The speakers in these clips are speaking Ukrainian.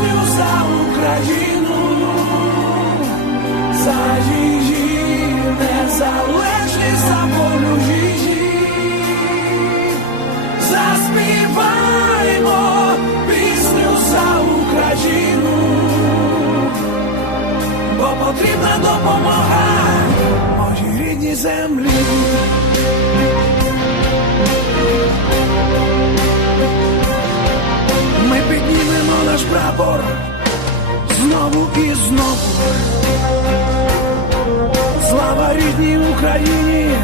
пісню за Україну, за її незалежність, за волю її. Заспіваймо пісню за Україну, бо потрібна допомога моїй рідній землі. Знову і знову. Слава рідній Україні,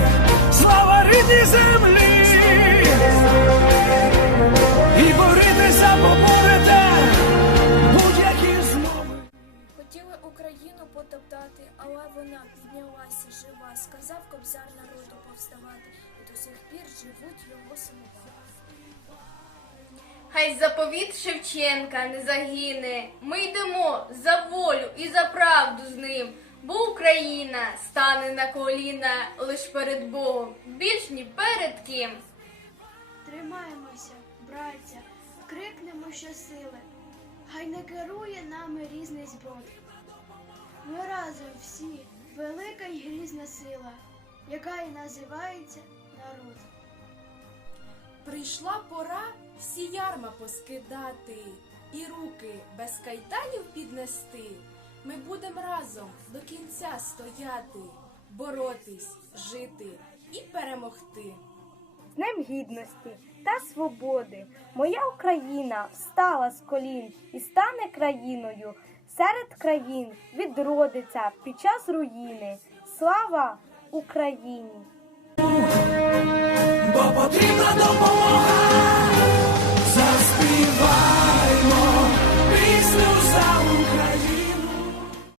слава рідній землі. І борітися поборете будь-які змови. Хотіли Україну потоптати, але вона піднялася жива. Сказав кобзар народу повставати, і до сих пір живуть його синова. Хай заповіт Шевченка не загине. Ми йдемо за волю і за правду з ним. Бо Україна стане на коліна лиш перед Богом, більш ні перед ким. Тримаємося, браття, крикнемо щосили, хай не керує нами різний зброд. Ми разом всі велика й грізна сила, яка і називається народ. Прийшла пора всі ярма поскидати і руки без кайданів піднести. Ми будемо разом до кінця стояти, боротись, жити і перемогти. З Днем Гідності та свободи моя Україна встала з колін і стане країною. Серед країн відродиться під час руїни. Слава Україні! Бо потрібна